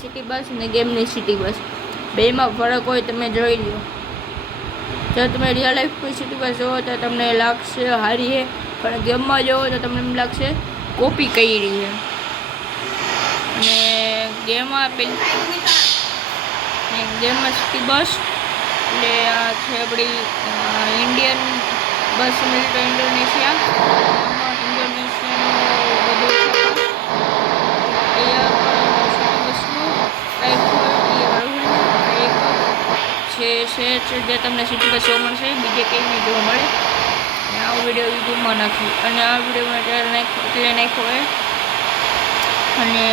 City bus અને ગેમની city bus બેમાં ફરક હોય તમે જોઈ લો. જો તમે રિયલ લાઈફની સિટી બસ જોવો તો તમને લાગશે હારી છે, પણ ગેમમાં જોવો તો તમને એમ લાગશે કોપી કરી છે. અને ગેમમાં ગેમમાં સિટી બસ એટલે આ છે આપણી ઇન્ડિયન બસ મિલતો ઇન્ડોનેશિયાનું બધું શેર છે જે તમને સિટી બસ જોવા મળશે, બીજે કંઈ નહીં જોવા મળે. અને આ વિડીયો યુટ્યુબમાં નાખ્યું અને આ વિડીયોમાં એટલે નાખ્યો હોય અને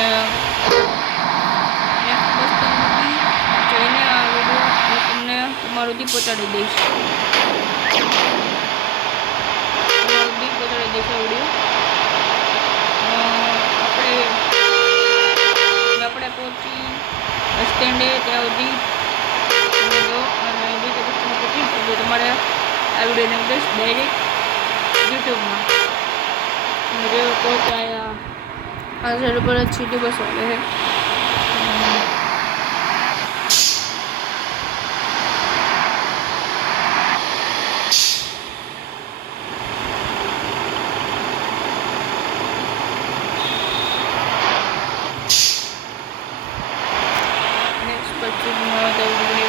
બસ તમે જોઈને આ વિડીયો હું તમને તમારું સુધી પહોંચાડી દઈશ. આ વિડીયો આપણે પહોંચી બસ સ્ટેન્ડે ત્યાં સુધી તમારે આ વિડીયોને બસ ડાયરેક્ટ યુટ્યુબમાં પહોંચાયા આ સાઈડ પર જ સિટી બસ આવે છે. નેક્સ્ટ પછી